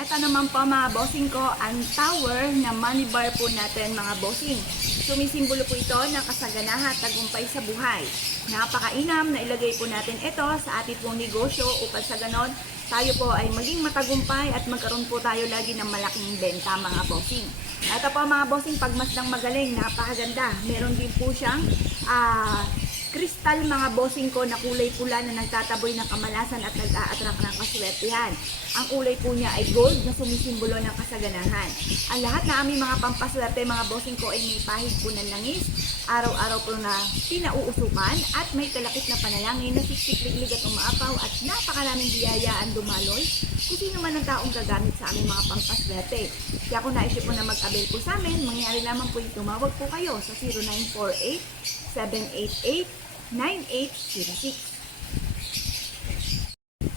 Ito naman po mga bossing ko, ang tower na money bar po natin mga bossing. Sumisimbolo po ito ng kasaganahan at tagumpay sa buhay. Napakainam na ilagay po natin ito sa ating pong negosyo upang sa ganon tayo po ay maging matagumpay at magkaroon po tayo lagi ng malaking benta mga bossing. Ito po mga bossing, pagmasdang magaling, napakaganda. Meron din po siyang kristal mga bossing ko na kulay pula na nagtataboy ng kamalasan at nag-a-attract ng kaswertihan. Ang kulay po niya ay gold na sumisimbolo ng kasaganahan. Ang lahat na aming mga pampaswerte mga bossing ko ay may pahid po ng langis, araw-araw po na pinauusukan at may kalakip na panalangin na siksik-liglig at umaapaw at napakaraming biyaya ang dumaloy kung sino man ang taong gagamit sa aming mga pampaswerte. Kaya kung naisip po na mag-avail po sa amin, mangyari lamang po yung tumawag po kayo sa 0948-788-9806.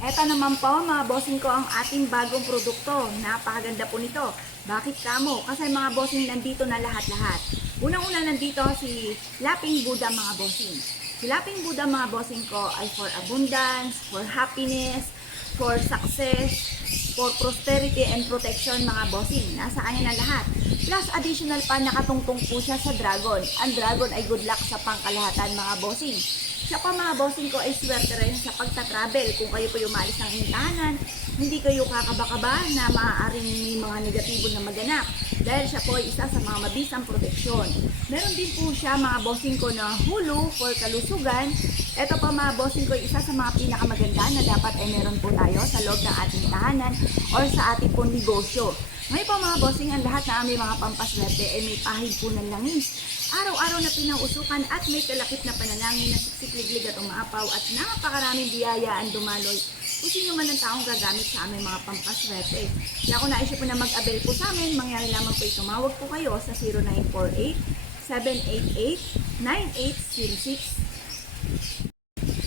Ito naman po mga bossing ko ang ating bagong produkto. Napakaganda po nito. Bakit kamo? Kasi mga bossing nandito na lahat-lahat. Unang-una nandito si Laping Buddha mga bossing. Si Laping Buddha mga bossing ko ay for abundance, for happiness, for success, for prosperity and protection mga bossing. Nasa kanya na lahat. Plus additional pa nakatungtong po siya sa dragon. Ang dragon ay good luck sa pangkalahatan mga bossing. Siya pa mga bossing ko ay swerte rin sa pagta-travel. Kung kayo po umalis ng intahanan, hindi kayo kakaba-kaba na maaaring may mga negatibo na maganap. Dahil siya po ay isa sa mga mabisang proteksyon. Meron din po siya mga bossing ko na hulu for kalusugan. Ito pa mga bossing ko ay isa sa mga pinakamaganda na dapat ay meron po tayo sa loob ng ating tahanan or sa ating pong negosyo. Ngayon po mga bossing, ang lahat na aming mga pampaswerte ay may pahid po ng langis. Araw-araw na pinauusukan at may kalakip na panalangin na siksik-liglig at umaapaw at napakaraming biyaya ang dumaloy kung sino man ang taong gagamit sa aming mga pampaswerte. Kaya kung naisip po na mag-avail po sa amin, mangyari lamang po tumawag po kayo sa 0948-788-9806.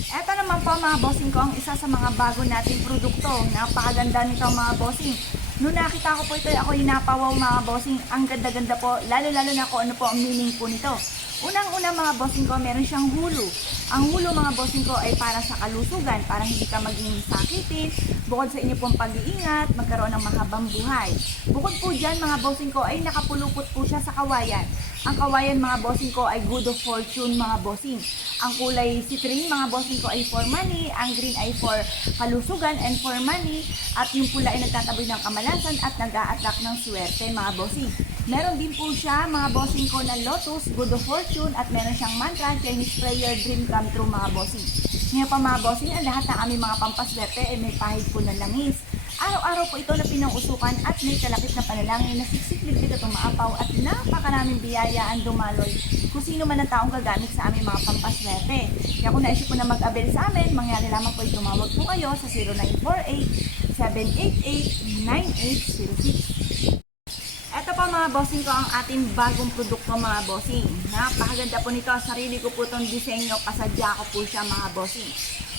Ito naman po mga bossing ko ang isa sa mga bago nating produkto. Napakaganda nito mga bossing. Noong nakita ko po ito, ako yung napawaw mga bossing. Ang ganda-ganda po, lalo-lalo na kung ano po ang meaning po nito. Unang-una mga bossing ko, meron siyang hulu. Ang hulu mga bossing ko ay para sa kalusugan, para hindi ka maging sakitin, bukod sa inyo pong pag-iingat, magkaroon ng mahabang buhay. Bukod po dyan mga bossing ko ay nakapulupot po siya sa kawayan. Ang kawayan mga bossing ko ay good of fortune mga bossing. Ang kulay citrine mga bossing ko ay for money, ang green ay for kalusugan and for money, at yung pula ay nagtataboy ng kamalasan at nag-a-attract ng swerte mga bossing. Meron din po siya mga bossing ko na lotus, good of fortune, at meron siyang mantra, Chinese prayer, dream come true mga bossing. Ngayon pa mga bossing, ang lahat ng aming mga pampaswerte ay may pahid po ng langis. Araw-araw po ito na pinangusukan at may kalakip na panalangin na siksik-liglig at umaapaw at napakaraming biyaya ang dumaloy kung sino man ang taong gagamit sa aming mga pampaswerte. Kaya kung naisip po na mag-avail sa amin, mangyari lamang po tumawag po kayo sa 0948-788-9806. Ito po mga bossing ko ang ating bagong produkto mga bossing. Napakaganda po nito. Sarili ko po itong disenyo. Kasadya ko po siya mga bossing.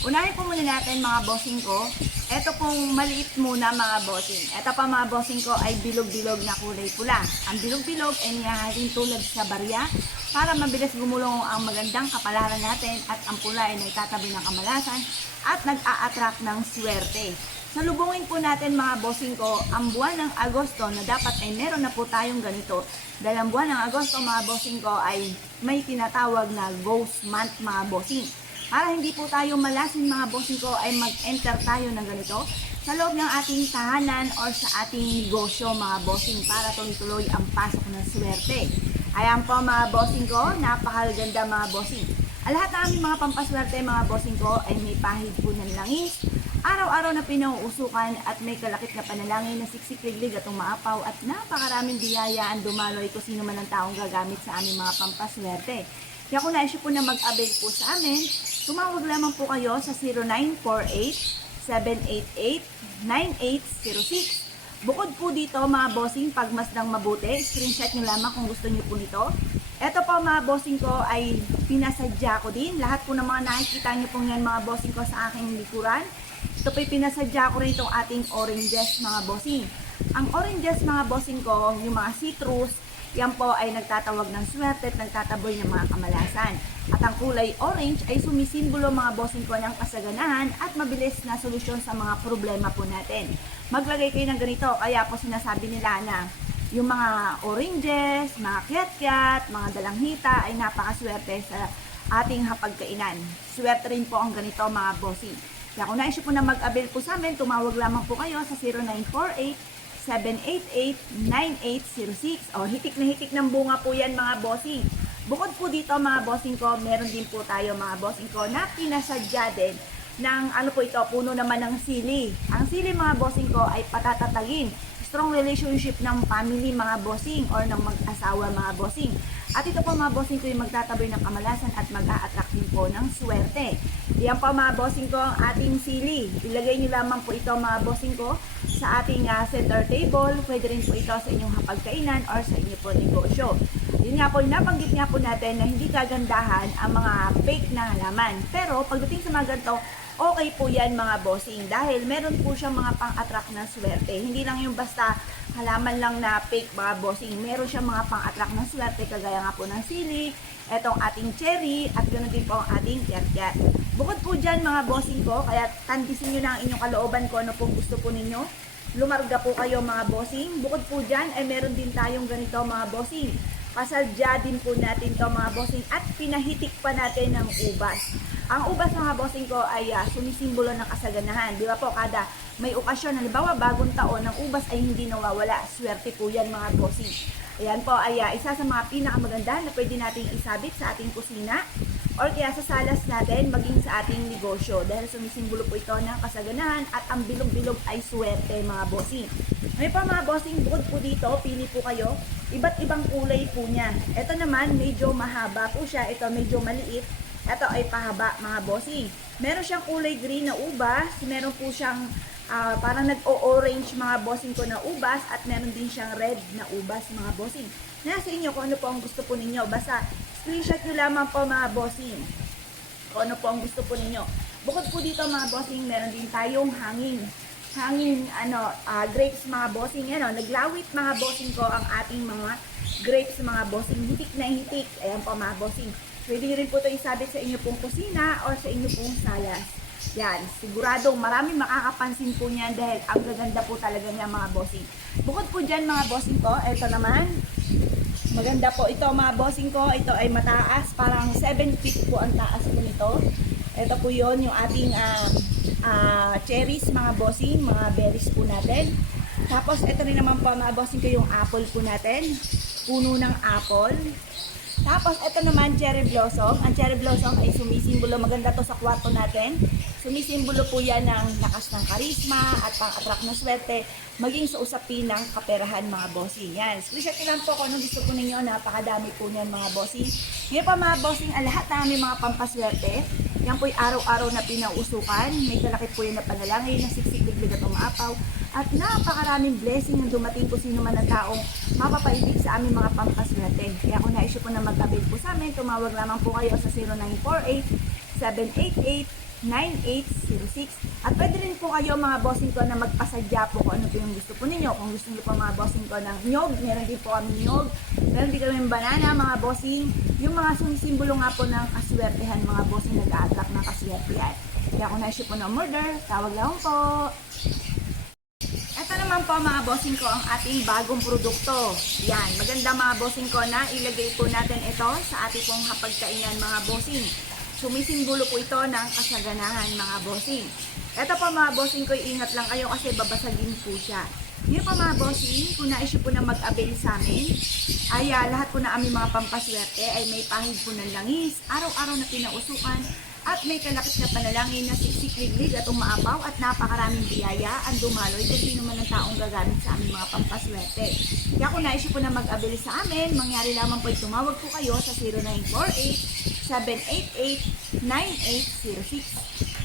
Unahin po muna natin mga bossing ko. Ito pong maliit muna mga bossing. Ito pa mga bossing ko ay bilog-bilog na kulay pula. Ang bilog-bilog ay niyaharin tulad sa barya para mabilis gumulong ang magandang kapalaran natin at ang pula ay nagtatabi ng kamalasan at nag-a-attract ng swerte. Salubungin po natin mga bossing ko ang buwan ng Agosto na dapat ay meron na po tayong ganito. Dahil ang buwan ng Agosto mga bossing ko ay may tinatawag na ghost month mga bossing. Para hindi po tayo malasin mga bossing ko ay mag-enter tayo ng ganito sa loob ng ating tahanan or sa ating negosyo mga bossing para tuloy-tuloy ang pasok ng swerte. Ayan po mga bossing ko, napakaganda mga bossing. Ang lahat ng aming mga pampaswerte mga bossing ko ay may pahid po ng langis. Araw-araw na pinauusukan at may kalakip na panalangin na siksik-liglig at umaapaw at napakaraming biyaya ang dumaloy kung sino man ang taong gagamit sa aming mga pampaswerte. Kaya kung naisip po na mag-avail po sa amin, tumawag lamang po kayo sa 0948-788-9806. Bukod po dito mga bossing, pagmasdang mabuti, screenshot nyo lamang kung gusto nyo po nito. Ito po mga bossing ko ay pinasadya ko din. Lahat po ng mga nakikita nyo po yan mga bossing ko sa aking likuran. Ito po pinasadya ko rin itong ating oranges mga bossing. Ang oranges mga bossing ko, yung mga citrus, yan po ay nagtatawag ng swerte at nagtataboy ng mga kamalasan. At ang kulay orange ay sumisimbolo mga bossing ko ng kasaganahan at mabilis na solusyon sa mga problema po natin. Maglagay kayo ng ganito, kaya po sinasabi nila na yung mga oranges, mga kiat-kiat, mga dalanghita ay napakaswerte sa ating hapagkainan. Swerte rin po ang ganito mga bossing. Kaya kung naisip po na mag-avail po sa amin, tumawag lamang po kayo sa 0948-788-9806. O, hitik na hitik ng bunga po yan mga bossing. Bukod po dito mga bossing ko, meron din po tayo mga bossing ko na pinasadya din ng ano po ito, puno naman ng sili. Ang sili mga bossing ko ay patatatagin strong relationship ng family mga bossing or ng mag-asawa mga bossing. At ito po mga bossing ko yung magtataboy ng kamalasan at mag-a-attract din po ng swerte. Yan po mga bossing ko ang ating sili. Ilagay nyo lamang po ito mga bossing ko sa ating center table. Pwede rin po ito sa inyong hapagkainan or sa inyong po negosyo. Yun nga po, nabanggit nga po natin na hindi kagandahan ang mga fake na halaman. Pero pagdating sa mga ganito, okay po yan mga bossing dahil meron po siyang mga pang-attract na swerte. Hindi lang yung basta halaman lang na fake mga bossing. Meron siyang mga pang-attract na swerte kagaya nga po ng sili, etong ating cherry, at ganoon din po ang ating kiat-kiat. Bukod po dyan mga bossing ko, kaya tantisin nyo na ang inyong kalooban ko ano pong gusto po ninyo. Lumarga po kayo mga bossing. Bukod po dyan ay meron din tayong ganito mga bossing. Pasadya din po natin to mga bossing at pinahitik pa natin ng ubas. Ang ubas mga bossing ko ay sumisimbolo ng kasaganahan. Di ba po, kada may okasyon, halimbawa bagong taon, ang ubas ay hindi nawawala. Swerte po yan mga bossing. Ayan po ay isa sa mga pinakamaganda na pwede nating isabit sa ating kusina or kaya sa salas natin maging sa ating negosyo dahil sumisimbolo po ito ng kasaganahan at ang bilog-bilog ay swerte mga bossing. Ngayon pa mga bossing, bukod po dito, pili po kayo. Iba't ibang kulay po niya. Ito naman, medyo mahaba po siya. Ito medyo maliit. Ito ay pahaba mga bossing. Meron siyang kulay green na ubas. Meron po siyang parang nag-o-orange mga bossing ko na ubas. At meron din siyang red na ubas mga bossing. Nasa inyo kung ano po ang gusto po ninyo. Basta screenshot nyo lamang po mga bossing. Kung ano po ang gusto po ninyo. Bukod po dito mga bossing, meron din tayong hangin grapes mga bossing. Naglawit mga bossing ko ang ating mga grapes mga bossing. Hitik na hitik. Ayan po mga bossing. Pwede nyo rin po ito isabit sa inyo pong kusina or sa inyo pong salas. Yan. Siguradong maraming makakapansin po niyan dahil ang gaganda po talaga niya mga bossing. Bukod po dyan mga bossing ko, ito naman. Maganda po ito mga bossing ko. Ito ay mataas. Parang 7 feet po ang taas po nito. Ito po yon yung ating cherries mga bossing, mga berries po natin. Tapos ito rin naman po mga bossing ko yung apple po natin. Puno ng apple. Tapos ito naman cherry blossom. Ang cherry blossom ay sumisimbolo, maganda to sa kwarto natin. Sumisimbolo po yan ng lakas ng karisma at pang-attract ng swerte maging sa usapin ng kaperahan mga bossing. Yan. Screenshot lang po kung anong gusto po ninyo. Napakadami po niyan mga bossing. Ngayon pa mga bossing, ang lahat ng aming mga pampaswerte. Yan po'y araw-araw na pinausukan. May kalakit po yan na panalangin, na siksik-liglig at umaapaw. At napakaraming blessing ang dumating kung sino man ang taong mapapaibig sa aming mga pampaswerte. Kaya kung naisip po na mag-avail po sa amin, tumawag lamang po kayo sa 0948-788-9806. At pwede rin po kayo mga bossing ko na magpasadya po kung ano po yung gusto po ninyo. Kung gusto niyo po mga bossing ko ng nyog, meron din po kami nyog. Meron din kami banana mga bossing. Yung mga sumisimbolo nga po ng kaswertehan mga bossing, nag-a-attract ng kaswertehan. Kaya kung naisip po ng murder, tawag lang po. Ito naman po mga bossing ko ang ating bagong produkto. Yan, maganda mga bossing ko na ilagay po natin ito sa ating pong hapagkainan mga bossing. Sumisimbolo po ito ng kasaganahan mga bossing. Ito po mga bossing ko, ingat lang kayo kasi babasagin po siya. Ngayon pa mga bossing, kung naisip po na mag-avail sa amin, ay lahat po na aming mga pampaswerte ay may pahid po ng langis, araw-araw na pinausukan, at may kalakit na panalangin na siksik-liglig at umaapaw at napakaraming biyaya ang dumaloy kung sino man ang taong gagamit sa aming mga pampaswerte. Kaya kung naisip po na mag-avail sa amin, mangyari lamang po tumawag po kayo sa 0948-788-9806.